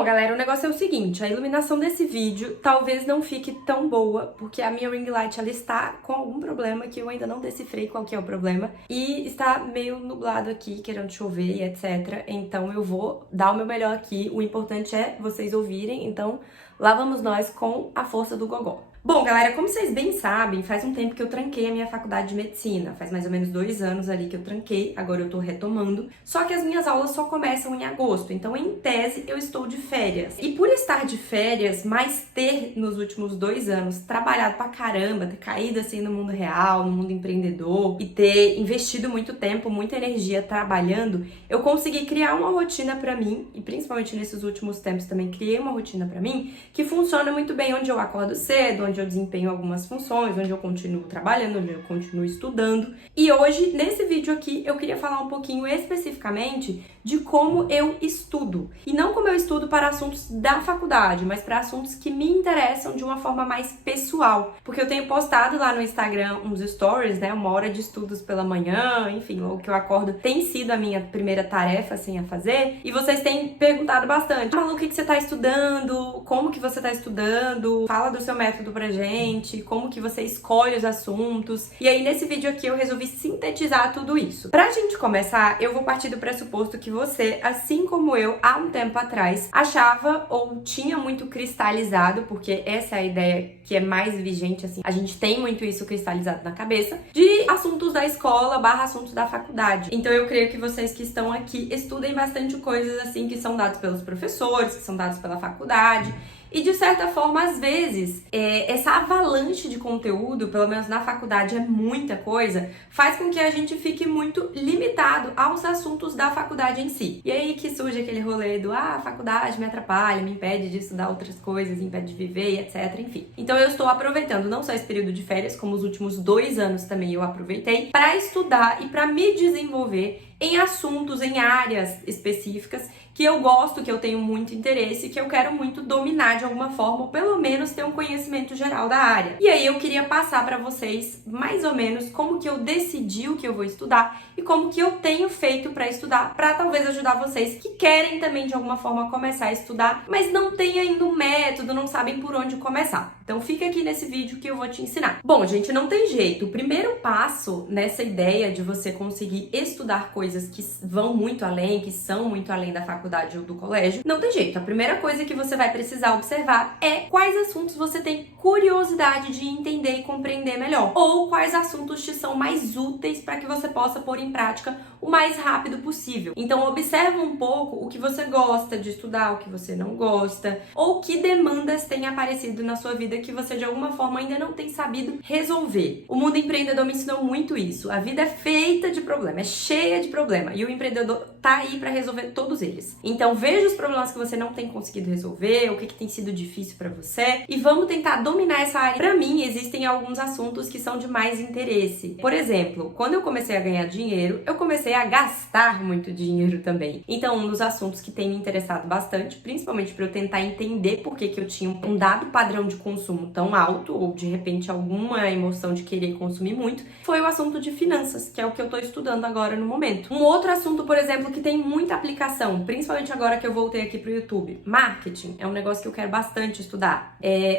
Bom, galera, o negócio é o seguinte, a iluminação desse vídeo talvez não fique tão boa, porque a minha ring light, ela está com algum problema que eu ainda não decifrei qual que é o problema, e está meio nublado aqui, querendo chover e etc. Então eu vou dar o meu melhor aqui, o importante é vocês ouvirem, então lá vamos nós com a força do gogó. Bom, galera, como vocês bem sabem, faz um tempo que eu tranquei a minha faculdade de medicina. Faz mais ou menos 2 anos ali que eu tranquei, agora eu tô retomando. Só que as minhas aulas só começam em agosto, então em tese eu estou de férias. E por estar de férias, mas ter nos últimos 2 anos trabalhado pra caramba, ter caído assim no mundo real, no mundo empreendedor e ter investido muito tempo, muita energia trabalhando, eu consegui criar uma rotina pra mim, e principalmente nesses últimos tempos também criei uma rotina pra mim, que funciona muito bem, onde eu acordo cedo, onde eu desempenho algumas funções, onde eu continuo trabalhando, onde eu continuo estudando. E hoje, nesse vídeo aqui, eu queria falar um pouquinho especificamente de como eu estudo. E não como eu estudo para assuntos da faculdade, mas para assuntos que me interessam de uma forma mais pessoal. Porque eu tenho postado lá no Instagram uns stories, né, 1 hora de estudos pela manhã, enfim, logo que eu acordo tem sido a minha primeira tarefa, assim, a fazer. E vocês têm perguntado bastante, Malu, o que você tá estudando? Como que você tá estudando? Fala do seu método pra gente, como que você escolhe os assuntos. E aí nesse vídeo aqui eu resolvi sintetizar tudo isso. Pra gente começar, eu vou partir do pressuposto que você, assim como eu, há um tempo atrás, achava ou tinha muito cristalizado, porque essa é a ideia que é mais vigente, assim, a gente tem muito isso cristalizado na cabeça, de assuntos da escola / assuntos da faculdade. Então eu creio que vocês que estão aqui estudem bastante coisas assim que são dados pelos professores, que são dados pela faculdade. E de certa forma, às vezes, essa avalanche de conteúdo, pelo menos na faculdade é muita coisa, faz com que a gente fique muito limitado aos assuntos da faculdade em si. E aí que surge aquele rolê do, a faculdade me atrapalha, me impede de estudar outras coisas, me impede de viver, etc, enfim. Então eu estou aproveitando não só esse período de férias, como os últimos 2 anos também eu aproveitei, para estudar e para me desenvolver em assuntos, em áreas específicas que eu gosto, que eu tenho muito interesse, que eu quero muito dominar de alguma forma, ou pelo menos ter um conhecimento geral da área. E aí eu queria passar para vocês mais ou menos como que eu decidi o que eu vou estudar e como que eu tenho feito para estudar, para talvez ajudar vocês que querem também de alguma forma começar a estudar, mas não tem ainda um método, não sabem por onde começar. Então fica aqui nesse vídeo que eu vou te ensinar. Bom, gente, não tem jeito. O primeiro passo nessa ideia de você conseguir estudar coisas que vão muito além, que são muito além da faculdade ou do colégio, não tem jeito. A primeira coisa que você vai precisar observar é quais assuntos você tem curiosidade de entender e compreender melhor, ou quais assuntos te são mais úteis para que você possa pôr em prática o mais rápido possível. Então observa um pouco o que você gosta de estudar, o que você não gosta, ou que demandas têm aparecido na sua vida que você de alguma forma ainda não tem sabido resolver. O mundo empreendedor me ensinou muito isso. A vida é feita de problemas, é cheia de problemas, e o empreendedor tá aí para resolver todos eles. Então veja os problemas que você não tem conseguido resolver, o que tem sido difícil para você, e vamos tentar dominar essa área. Para mim, existem alguns assuntos que são de mais interesse. Por exemplo, quando eu comecei a ganhar dinheiro, eu comecei a gastar muito dinheiro também. Então, um dos assuntos que tem me interessado bastante, principalmente para eu tentar entender por que eu tinha um dado padrão de consumo tão alto, ou de repente alguma emoção de querer consumir muito, foi o assunto de finanças, que é o que eu tô estudando agora no momento. Um outro assunto, por exemplo, que tem muita aplicação, principalmente agora que eu voltei aqui pro YouTube, marketing, é um negócio que eu quero bastante estudar.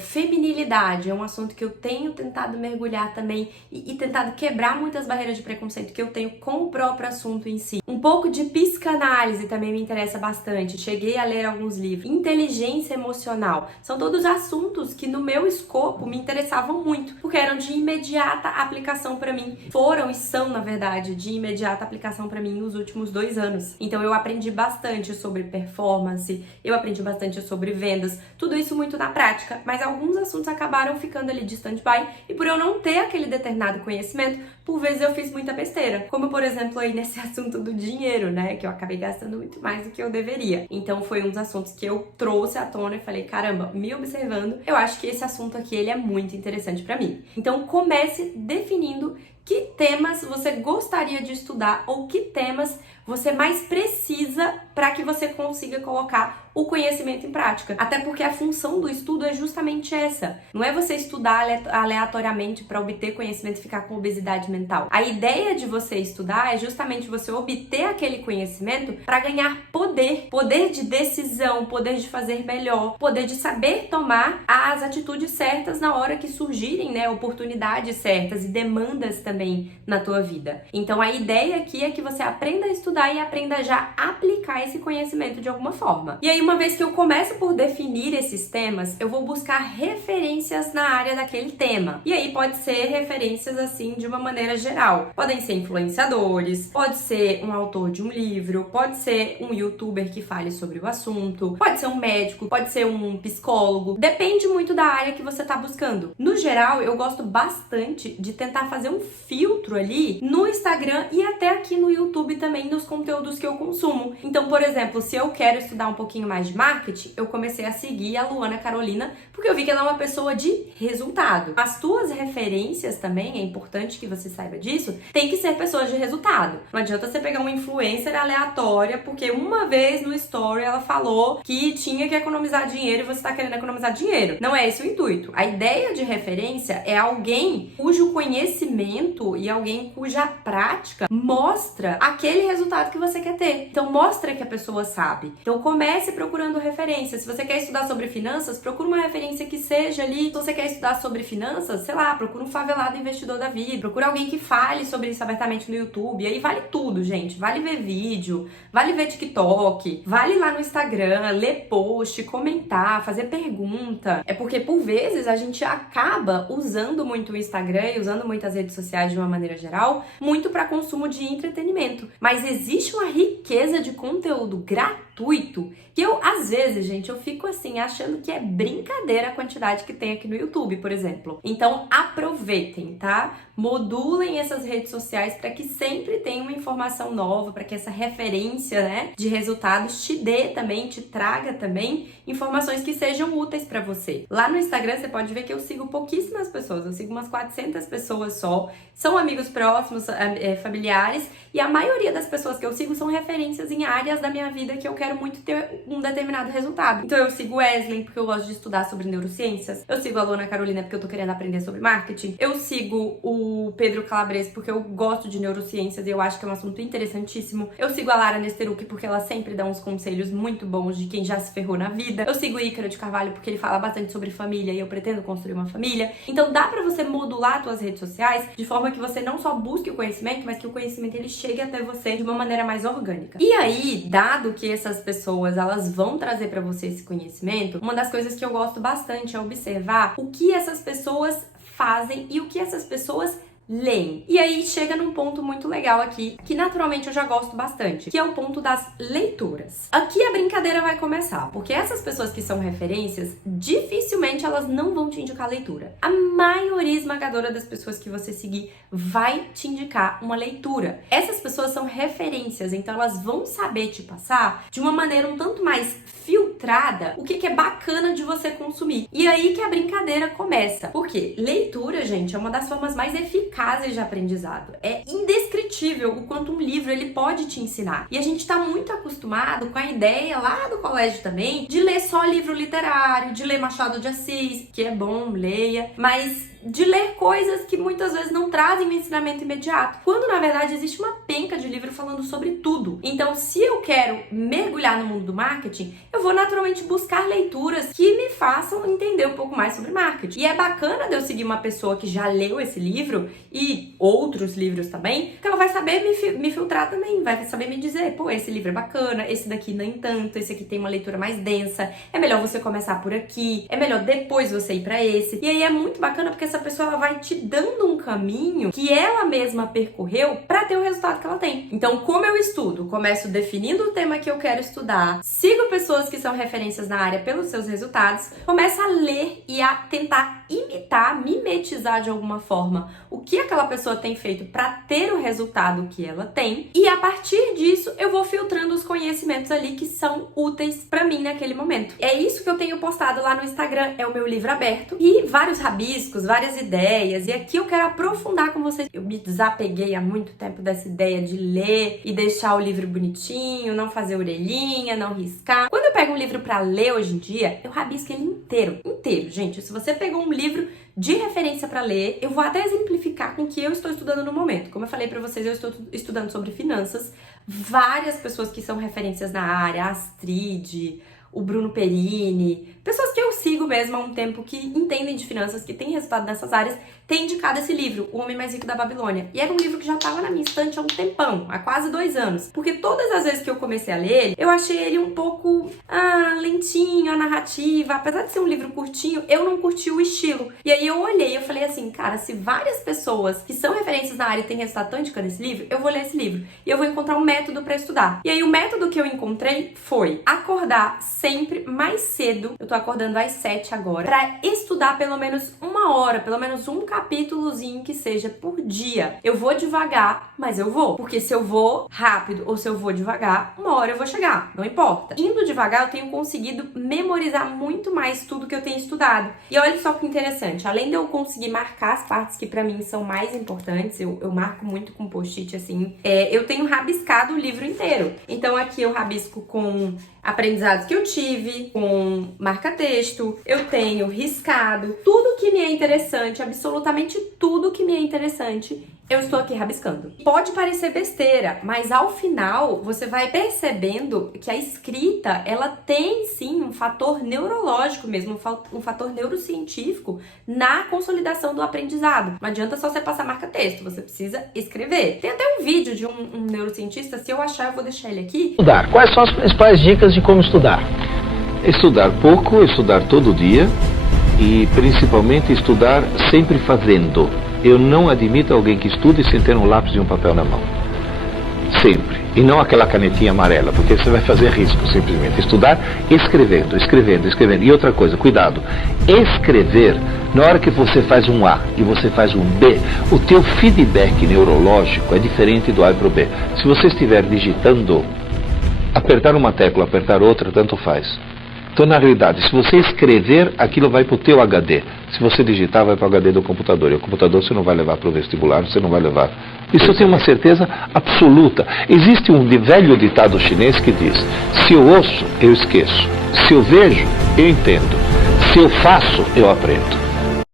Feminilidade é um assunto que eu tenho tentado mergulhar também e tentado quebrar muitas barreiras de preconceito que eu tenho com o próprio assunto em si. Um pouco de psicanálise também me interessa bastante, cheguei a ler alguns livros. Inteligência emocional, são todos assuntos que no meu escopo me interessavam muito, porque eram de imediata aplicação para mim. Foram e são, na verdade, de imediata aplicação para mim nos últimos 2 anos. Então eu aprendi bastante sobre performance, eu aprendi bastante sobre vendas, tudo isso muito na prática, mas alguns assuntos acabaram ficando ali de stand-by, e por eu não ter aquele determinado conhecimento, por vezes eu fiz muita besteira. Como, por exemplo, aí nesse assunto do dinheiro, né, que eu acabei gastando muito mais do que eu deveria. Então foi um dos assuntos que eu trouxe à tona e falei, caramba, me observando, eu acho que esse assunto aqui, ele é muito interessante pra mim. Então comece definindo que temas você gostaria de estudar ou que temas você mais precisa para que você consiga colocar o conhecimento em prática. Até porque a função do estudo é justamente essa. Não é você estudar aleatoriamente para obter conhecimento e ficar com obesidade mental. A ideia de você estudar é justamente você obter aquele conhecimento para ganhar poder. Poder de decisão, poder de fazer melhor, poder de saber tomar as atitudes certas na hora que surgirem, né, oportunidades certas e demandas também na tua vida. Então a ideia aqui é que você aprenda a estudar e aprenda já a aplicar esse conhecimento de alguma forma. E aí, uma vez que eu começo por definir esses temas, eu vou buscar referências na área daquele tema. E aí pode ser referências assim de uma maneira geral. Podem ser influenciadores, pode ser um autor de um livro, pode ser um youtuber que fale sobre o assunto, pode ser um médico, pode ser um psicólogo. Depende muito da área que você está buscando. No geral, eu gosto bastante de tentar fazer um filtro ali no Instagram e até aqui no YouTube também nos conteúdos que eu consumo. Então, por exemplo, se eu quero estudar um pouquinho mais de marketing, eu comecei a seguir a Luana Carolina porque eu vi que ela é uma pessoa de resultado. As tuas referências também, é importante que você saiba disso, tem que ser pessoas de resultado. Não adianta você pegar uma influencer aleatória porque uma vez no story ela falou que tinha que economizar dinheiro e você está querendo economizar dinheiro. Não é esse o intuito. A ideia de referência é alguém cujo conhecimento e alguém cuja prática mostra aquele resultado que você quer ter. Então mostra que a pessoa sabe. Então comece procurando referências. Se você quer estudar sobre finanças, procura uma referência que seja ali. Se você quer estudar sobre finanças, sei lá, procura um favelado investidor da vida. Procura alguém que fale sobre isso abertamente no YouTube. E aí vale tudo, gente. Vale ver vídeo, vale ver TikTok, vale ir lá no Instagram, ler post, comentar, fazer pergunta. É porque por vezes a gente acaba usando muito o Instagram e usando muito as redes sociais de uma maneira geral, muito para consumo de entretenimento. Mas existe uma riqueza de conteúdo gratuito que eu, às vezes, gente, eu fico assim, achando que é brincadeira a quantidade que tem aqui no YouTube, por exemplo. Então, aproveitem, tá? Modulem essas redes sociais para que sempre tenha uma informação nova, para que essa referência, né, de resultados te dê também, te traga também informações que sejam úteis para você. Lá no Instagram, você pode ver que eu sigo pouquíssimas pessoas, eu sigo umas 400 pessoas só, são amigos próximos, familiares, e a maioria das pessoas que eu sigo são referências em áreas da minha vida que eu quero muito ter um determinado resultado. Então eu sigo o Wesley porque eu gosto de estudar sobre neurociências, eu sigo a Luana Carolina porque eu tô querendo aprender sobre marketing, eu sigo o Pedro Calabres porque eu gosto de neurociências e eu acho que é um assunto interessantíssimo, eu sigo a Lara Nesteruk porque ela sempre dá uns conselhos muito bons de quem já se ferrou na vida, eu sigo o Ícaro de Carvalho porque ele fala bastante sobre família e eu pretendo construir uma família. Então dá pra você modular suas redes sociais de forma que você não só busque o conhecimento, mas que o conhecimento ele chegue até você de uma maneira mais orgânica. E aí, dado que essas pessoas elas vão trazer pra você esse conhecimento, uma das coisas que eu gosto bastante é observar o que essas pessoas fazem e o que essas pessoas leem. E aí chega num ponto muito legal aqui, que naturalmente eu já gosto bastante, que é o ponto das leituras. Aqui a brincadeira vai começar, porque essas pessoas que são referências, dificilmente elas não vão te indicar leitura. A maioria esmagadora das pessoas que você seguir vai te indicar uma leitura. Essas pessoas são referências, então elas vão saber te passar de uma maneira um tanto mais filtrada o que é bacana de você consumir. E aí que a brincadeira começa. Porque leitura, gente, é uma das formas mais eficazes de aprendizado. É indescritível o quanto um livro ele pode te ensinar. E a gente tá muito acostumado com a ideia lá do colégio também de ler só livro literário, de ler Machado de Assis, que é bom, leia, mas de ler coisas que muitas vezes não trazem um ensinamento imediato, quando na verdade existe uma penca de livro falando sobre tudo. Então, se eu quero mergulhar no mundo do marketing, eu vou naturalmente buscar leituras que me façam entender um pouco mais sobre marketing. E é bacana de eu seguir uma pessoa que já leu esse livro e outros livros também, que ela vai saber me filtrar também, vai saber me dizer, pô, esse livro é bacana, esse daqui nem tanto, esse aqui tem uma leitura mais densa, é melhor você começar por aqui, é melhor depois você ir pra esse. E aí é muito bacana porque essa pessoa ela vai te dando um caminho que ela mesma percorreu para ter o resultado que ela tem. Então, como eu estudo? Começo definindo o tema que eu quero estudar, sigo pessoas que são referências na área pelos seus resultados, começa a ler e a tentar imitar, mimetizar de alguma forma o que aquela pessoa tem feito para ter o resultado que ela tem, e a partir disso eu vou filtrando os conhecimentos ali que são úteis para mim naquele momento. É isso que eu tenho postado lá no Instagram, é o meu livro aberto e vários rabiscos, várias ideias, e aqui eu quero aprofundar com vocês. Eu me desapeguei há muito tempo dessa ideia de ler e deixar o livro bonitinho, não fazer orelhinha, não riscar. Quando eu pego um livro para ler hoje em dia, eu rabisco ele inteiro, gente. Se você pegou um livro de referência para ler, eu vou até exemplificar com o que eu estou estudando no momento. Como eu falei para vocês, eu estou estudando sobre finanças. Várias pessoas que são referências na área, a Astrid, o Bruno Perini, pessoas que eu sigo mesmo há um tempo que entendem de finanças, que têm resultado nessas áreas, têm indicado esse livro, O Homem Mais Rico da Babilônia. E era um livro que já estava na minha estante há um tempão, há quase 2 anos. Porque todas as vezes que eu comecei a ler ele, eu achei ele um pouco lentinho, a narrativa. Apesar de ser um livro curtinho, eu não curti o estilo. E aí eu olhei e eu falei assim, cara, se várias pessoas que são referências na área têm resultado tão indicando esse livro, eu vou ler esse livro. E eu vou encontrar um método para estudar. E aí o método que eu encontrei foi acordar sempre mais cedo. Eu tô acordando às 7 agora, pra estudar pelo menos 1 hora, pelo menos um capítulozinho que seja por dia. Eu vou devagar, mas eu vou. Porque se eu vou rápido ou se eu vou devagar, 1 hora eu vou chegar, não importa. Indo devagar, eu tenho conseguido memorizar muito mais tudo que eu tenho estudado. E olha só que interessante, além de eu conseguir marcar as partes que pra mim são mais importantes, eu marco muito com post-it assim, eu tenho rabiscado o livro inteiro. Então aqui eu rabisco com aprendizados que eu tive, com marca-texto, eu tenho riscado tudo que me é interessante, absolutamente tudo que me é interessante, eu estou aqui rabiscando. Pode parecer besteira, mas ao final você vai percebendo que a escrita, ela tem sim um fator neurológico mesmo, um fator neurocientífico na consolidação do aprendizado. Não adianta só você passar marca-texto, você precisa escrever. Tem até um vídeo de um neurocientista, se eu achar eu vou deixar ele aqui. Estudar. Quais são as principais dicas de como estudar? Estudar pouco, estudar todo dia e principalmente estudar sempre fazendo. Eu não admito alguém que estude sem ter um lápis e um papel na mão. Sempre. E não aquela canetinha amarela, porque você vai fazer risco simplesmente. Estudar escrevendo, escrevendo, escrevendo. E outra coisa, cuidado. Escrever, na hora que você faz um A e você faz um B, o teu feedback neurológico é diferente do A para o B. Se você estiver digitando, apertar uma tecla, apertar outra, tanto faz. Então, na realidade, se você escrever, aquilo vai para o teu HD. Se você digitar, vai para o HD do computador. E o computador você não vai levar para o vestibular, você não vai levar. Isso eu tenho uma certeza absoluta. Existe um velho ditado chinês que diz: se eu ouço, eu esqueço. Se eu vejo, eu entendo. Se eu faço, eu aprendo.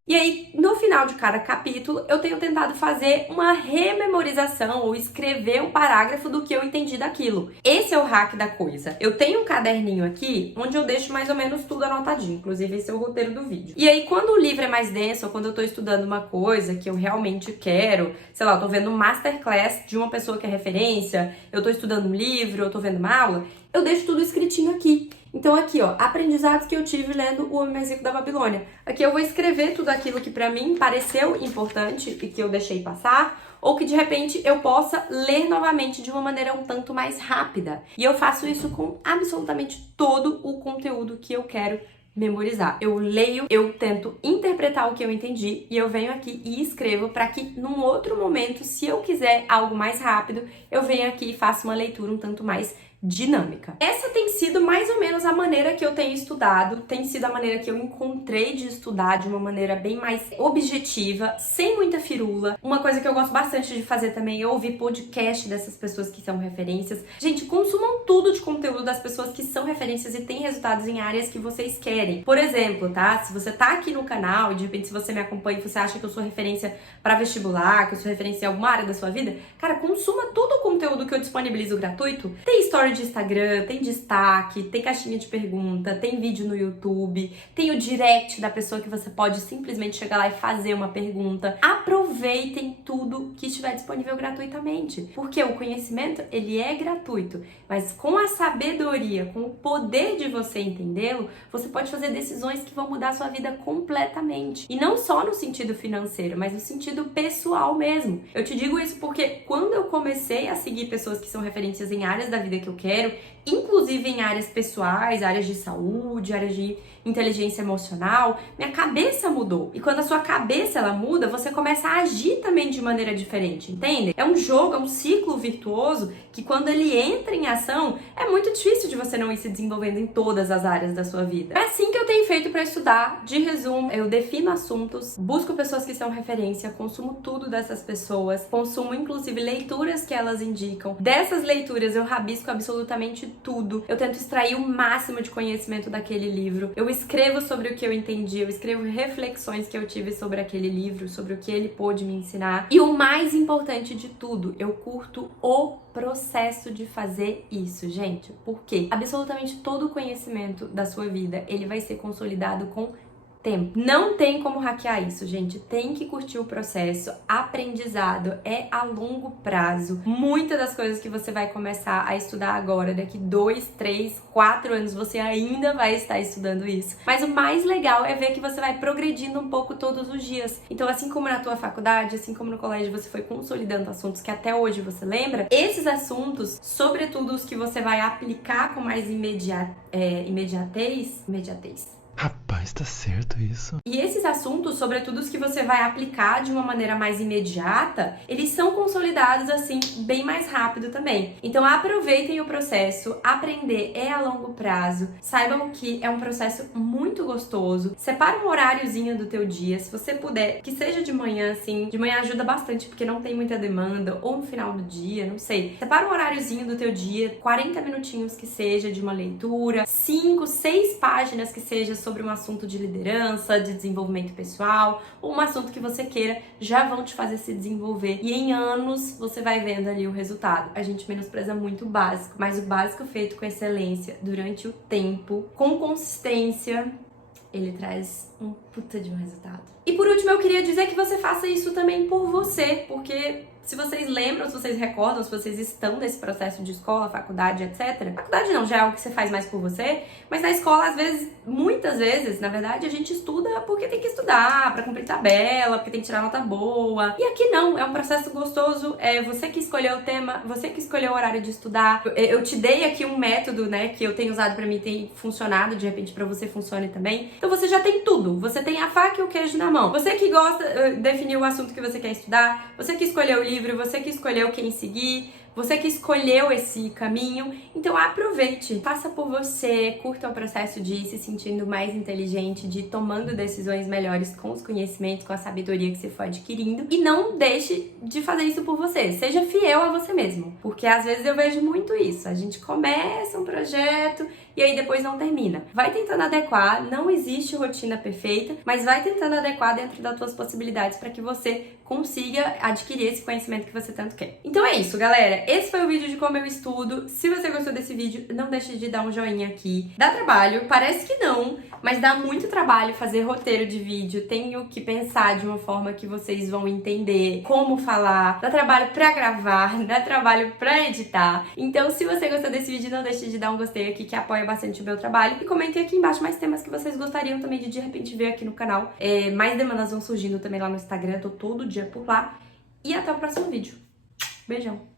E aí, no final de cada capítulo, eu tenho tentado fazer uma rememorização ou escrever um parágrafo do que eu entendi daquilo. Esse é o hack da coisa. Eu tenho um caderninho aqui, onde eu deixo mais ou menos tudo anotadinho. Inclusive, esse é o roteiro do vídeo. E aí, quando o livro é mais denso, ou quando eu tô estudando uma coisa que eu realmente quero, sei lá, eu tô vendo um masterclass de uma pessoa que é referência, eu tô estudando um livro, eu tô vendo uma aula, eu deixo tudo escritinho aqui. Então aqui, ó, aprendizados que eu tive lendo O Homem Mais Rico da Babilônia. Aqui eu vou escrever tudo aquilo que pra mim pareceu importante e que eu deixei passar, ou que de repente eu possa ler novamente de uma maneira um tanto mais rápida. E eu faço isso com absolutamente todo o conteúdo que eu quero memorizar. Eu leio, eu tento interpretar o que eu entendi e eu venho aqui e escrevo para que num outro momento, se eu quiser algo mais rápido, eu venho aqui e faço uma leitura um tanto mais dinâmica. Essa tem sido mais ou menos a maneira que eu tenho estudado, tem sido a maneira que eu encontrei de estudar de uma maneira bem mais objetiva, sem muita firula. Uma coisa que eu gosto bastante de fazer também é ouvir podcast dessas pessoas que são referências. Gente, consumam tudo de conteúdo das pessoas que são referências e têm resultados em áreas que vocês querem. Por exemplo, tá? Se você tá aqui no canal e de repente se você me acompanha e você acha que eu sou referência para vestibular, que eu sou referência em alguma área da sua vida, cara, consuma todo o conteúdo que eu disponibilizo gratuito. Tem story de Instagram, tem destaque, tem caixinha de pergunta, tem vídeo no YouTube, tem o direct da pessoa que você pode simplesmente chegar lá e fazer uma pergunta. Aproveitem tudo que estiver disponível gratuitamente, porque o conhecimento, ele é gratuito, mas com a sabedoria, com o poder de você entendê-lo, você pode fazer decisões que vão mudar a sua vida completamente. E não só no sentido financeiro, mas no sentido pessoal mesmo. Eu te digo isso porque quando eu comecei a seguir pessoas que são referências em áreas da vida que eu quero, inclusive em áreas pessoais, áreas de saúde, áreas de inteligência emocional, minha cabeça mudou. E quando a sua cabeça ela muda, você começa a agir também de maneira diferente, entende? É um jogo, é um ciclo virtuoso que quando ele entra em ação, é muito difícil de você não ir se desenvolvendo em todas as áreas da sua vida. É assim que eu tenho feito para estudar. De resumo, eu defino assuntos, busco pessoas que são referência, consumo tudo dessas pessoas, consumo inclusive leituras que elas indicam. Dessas leituras eu rabisco absolutamente tudo. Eu tento extrair o máximo de conhecimento daquele livro. Eu escrevo sobre o que eu entendi, eu escrevo reflexões que eu tive sobre aquele livro, sobre o que ele pôde me ensinar. E o mais importante de tudo, eu curto o processo de fazer isso, gente. Por quê? Absolutamente todo o conhecimento da sua vida, ele vai ser consolidado com tempo. Não tem como hackear isso, gente. Tem que curtir o processo. Aprendizado é a longo prazo. Muitas das coisas que você vai começar a estudar agora, daqui 2, 3, 4 anos, você ainda vai estar estudando isso. Mas o mais legal é ver que você vai progredindo um pouco todos os dias. Então, assim como na tua faculdade, assim como no colégio, você foi consolidando assuntos que até hoje você lembra, esses assuntos, sobretudo os que você vai aplicar com mais imediatez. Rapaz, tá certo isso. E esses assuntos, sobretudo os que você vai aplicar de uma maneira mais imediata, eles são consolidados assim bem mais rápido também. Então aproveitem o processo, aprender é a longo prazo, saibam que é um processo muito gostoso. Separa um horáriozinho do teu dia, se você puder, que seja de manhã assim, de manhã ajuda bastante porque não tem muita demanda, ou no final do dia, não sei. Separa um horáriozinho do teu dia, 40 minutinhos que seja de uma leitura, 5, 6 páginas que seja sobre um assunto de liderança, de desenvolvimento pessoal, ou um assunto que você queira, já vão te fazer se desenvolver. E em anos você vai vendo ali o resultado. A gente menospreza muito o básico, mas o básico feito com excelência, durante o tempo, com consistência, ele traz um puta de um resultado. E por último, eu queria dizer que você faça isso também por você, porque se vocês lembram, se vocês recordam, se vocês estão nesse processo de escola, faculdade, etc. Faculdade não, já é algo que você faz mais por você, mas na escola, às vezes, muitas vezes, na verdade, a gente estuda porque tem que estudar, pra cumprir tabela, porque tem que tirar nota boa. E aqui não, é um processo gostoso, é você que escolheu o tema, você que escolheu o horário de estudar. Eu te dei aqui um método, né, que eu tenho usado pra mim, tem funcionado, de repente pra você funcione também. Então você já tem tudo, você tem a faca e o queijo na mão. Você que gosta, definiu o assunto que você quer estudar, você que escolheu o livro, você que escolheu quem seguir, você que escolheu esse caminho, então aproveite, faça por você, curta o processo de ir se sentindo mais inteligente, de ir tomando decisões melhores com os conhecimentos, com a sabedoria que você for adquirindo, e não deixe de fazer isso por você, seja fiel a você mesmo, porque às vezes eu vejo muito isso, a gente começa um projeto e aí depois não termina. Vai tentando adequar, não existe rotina perfeita, mas vai tentando adequar dentro das tuas possibilidades para que você consiga adquirir esse conhecimento que você tanto quer. Então é isso, galera. Esse foi o vídeo de como eu estudo. Se você gostou desse vídeo, não deixe de dar um joinha aqui. Dá trabalho? Parece que não, mas dá muito trabalho fazer roteiro de vídeo. Tenho que pensar de uma forma que vocês vão entender como falar. Dá trabalho pra gravar, dá trabalho pra editar. Então, se você gostou desse vídeo, não deixe de dar um gostei aqui, que apoia bastante o meu trabalho. E comentem aqui embaixo mais temas que vocês gostariam também de repente ver aqui no canal. Mais demandas vão surgindo também lá no Instagram. Eu tô todo dia por lá. E até o próximo vídeo. Beijão!